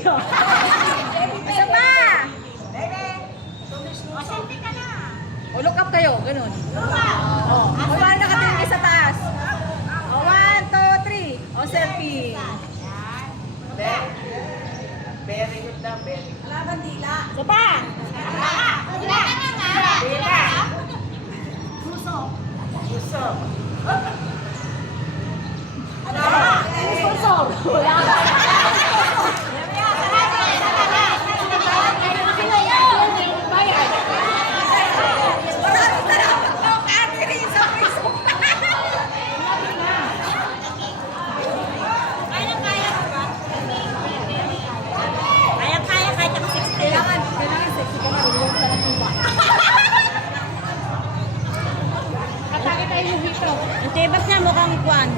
baby. Isa pa! Selfie ka na. O, look up kayo. Ganun. O, paano nakatingin sa taas? O, 1, 2, 3. O, selfie. Very good na, very good. Laban dila. Isa pa! Dila ka na nga. Dila. Puso. Gusto. Puso! Wala ka. Kaya kahit ako 60. Kailangan sexy ka na. Huwag ka na tiba. Atake tayo yung hito. Ang tibas niya mukhang kwan.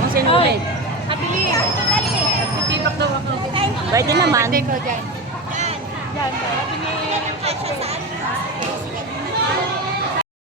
Ang sinulit. Kabili. Titibak daw ako. Pwede naman. Ate ko dyan. Yan. Yan. Sabi ni... Kasya saan?